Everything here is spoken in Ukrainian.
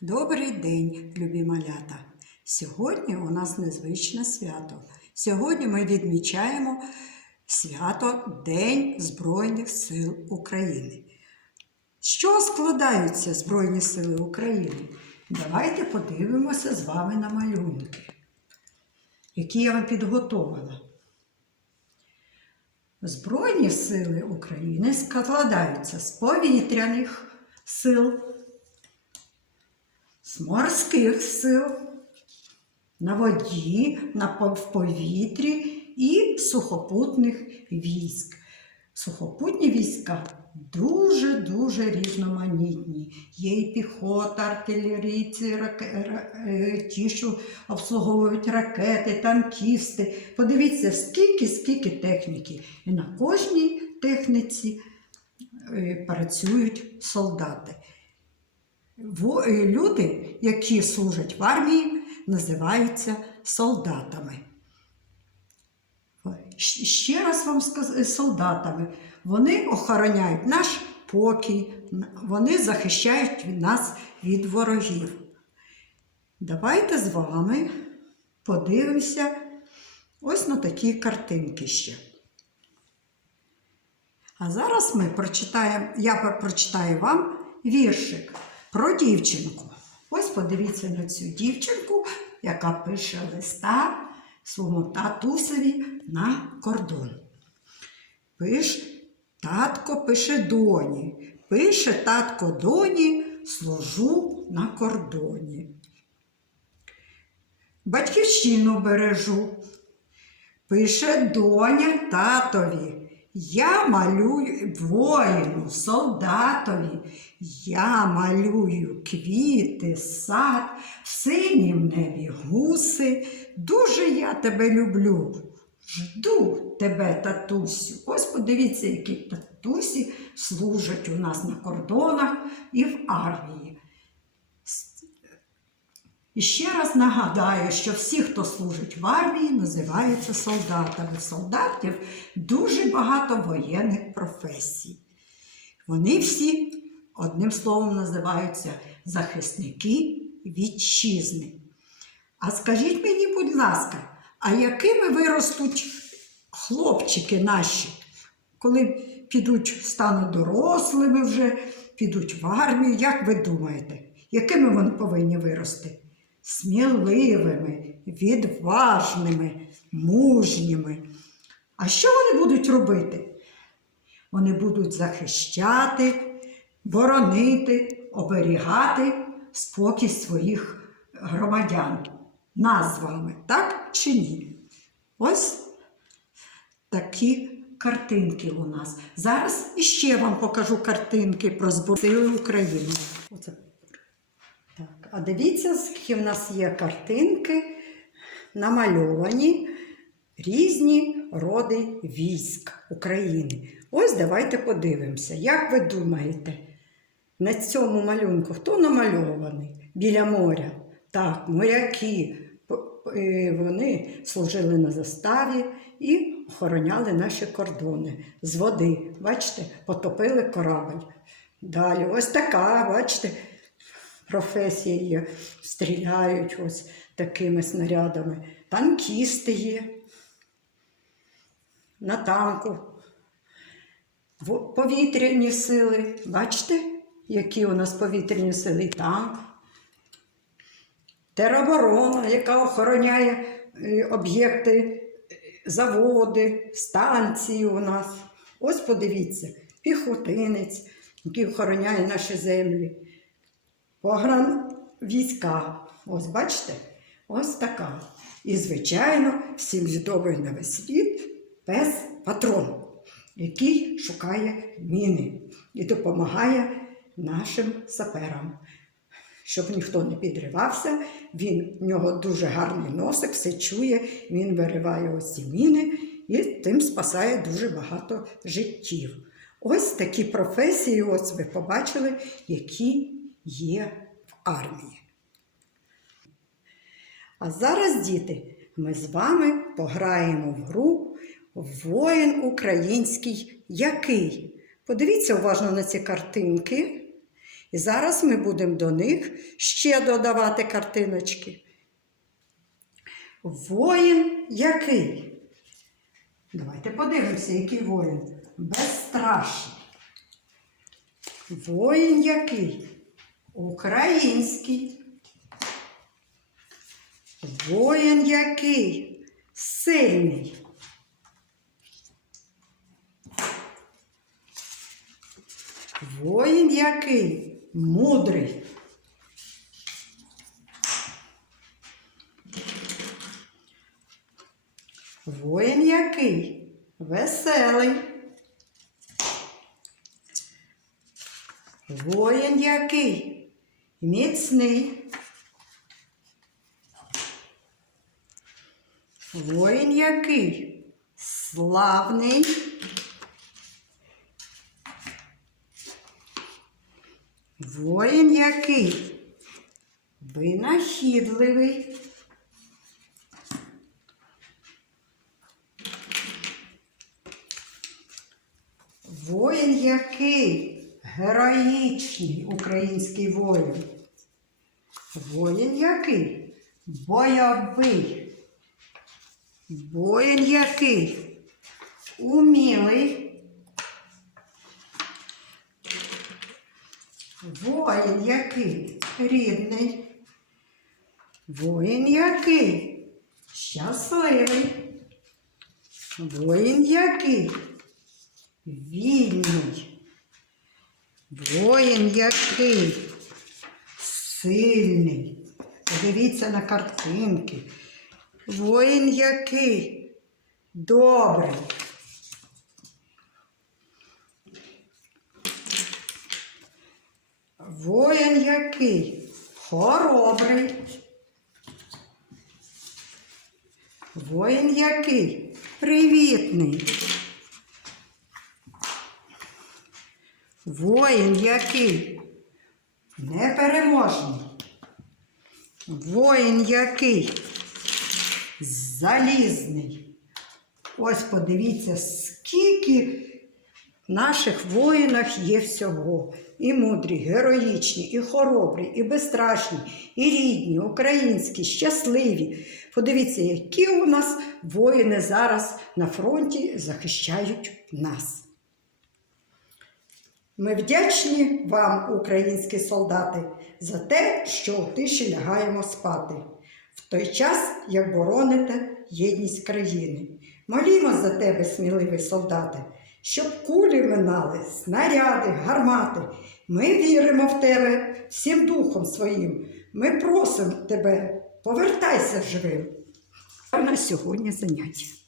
Добрий день, любі малята! Сьогодні у нас незвичне свято. Сьогодні ми відмічаємо свято День Збройних сил України. Чого складаються Збройні Сили України? Давайте подивимося з вами на малюнки, які я вам підготувала. Збройні сили України складаються з повітряних сил, з морських сил, на воді, на в повітрі і сухопутних військ. Сухопутні війська дуже-дуже різноманітні. Є і піхота, артилерійці, раке- ра- е, ті, що обслуговують ракети, танкісти. Подивіться, скільки, скільки техніки. І на кожній техніці е, працюють солдати. Е, Люди, які служать в армії, називаються солдатами. Ще раз вам скажу солдатами. Вони охороняють наш покій, вони захищають нас від ворогів. Давайте з вами подивимося ось на такі картинки ще. А зараз ми прочитаємо, я прочитаю вам віршик про дівчинку. Ось подивіться на цю дівчинку, яка пише листа своєму татусеві на кордон. Пиш, татко пише доні. Пише татко доні, служу на кордоні. Батьківщину бережу. Пише доня татові. Я малюю воїну, солдатові. Я малюю квіти, сад, в синім небі гуси. Дуже я тебе люблю. Жду тебе, татусю. Ось подивіться, які татусі служать у нас на кордонах і в армії. І ще раз нагадаю, що всі, хто служить в армії, називаються солдатами. Солдатів дуже багато воєнних професій. Вони всі, одним словом, називаються захисники вітчизни. А скажіть мені, будь ласка, а якими виростуть хлопчики наші, коли підуть, стануть дорослими вже, підуть в армію, як ви думаєте, якими вони повинні вирости? Сміливими, відважними, мужніми. А що вони будуть робити? Вони будуть захищати, боронити, оберігати спокій своїх громадян. Нас з вами, так чи ні? Ось такі картинки у нас. Зараз іще вам покажу картинки про Сили України. Так, а дивіться, скільки в нас є картинки намальовані різні роди військ України. Ось давайте подивимося, як ви думаєте, на цьому малюнку хто намальований біля моря? Так, моряки. Е, Вони служили на заставі і охороняли наші кордони з води. Бачите, потопили корабль. Далі, ось така, бачите, професія є. Стріляють ось такими снарядами. Танкісти є. На танку. Повітряні сили. Бачите, які у нас повітряні сили? Танк. Тероборона, яка охороняє е, об'єкти, е, заводи, станції у нас. Ось подивіться, піхотинець, який охороняє наші землі. Погран війська. Ось бачите? Ось така. І, звичайно, всім відомий на весь світ пес патрон, який шукає міни і допомагає нашим саперам. Щоб ніхто не підривався, він, в нього дуже гарний носик, все чує, він вириває ось ці міни і тим спасає дуже багато життів. Ось такі професії, ось ви побачили, які є в армії. А зараз, діти, ми з вами пограємо в гру Воїн український який. Подивіться уважно на ці картинки. І зараз ми будемо до них ще додавати картиночки. Воїн який? Давайте подивимося, який воїн. Безстрашний. Воїн який? Український. Воїн який? Сильний. Воїн який? Мудрий. Воїн який? Веселий. Воїн який? Міцний. Воїн який? Славний. Воїн який? Винахідливий. Воїн який? Героїчний український воїн. Воїн який? Бойовий. Воїн який? Умілий. Воїн який? Рідний. Воїн який? Щасливий. Воїн який? Вільний. Воїн який? Сильний. Подивіться на картинки. Воїн який? Добрий. Воїн який? Хоробрий. Воїн який? Привітний. Воїн який? Непереможний. Воїн який? Залізний. Ось подивіться, скільки в наших воїнах є всього. І мудрі, героїчні, і хоробрі, і безстрашні, і рідні, українські, щасливі. Подивіться, які у нас воїни зараз на фронті захищають нас. Ми вдячні вам, українські солдати, за те, що у тиші лягаємо спати, в той час, як бороните єдність країни. Молімо за тебе, сміливі солдати, щоб кулі минали, снаряди, гармати. Ми віримо в тебе всім духом своїм. Ми просимо тебе, повертайся живим. А на сьогодні заняття.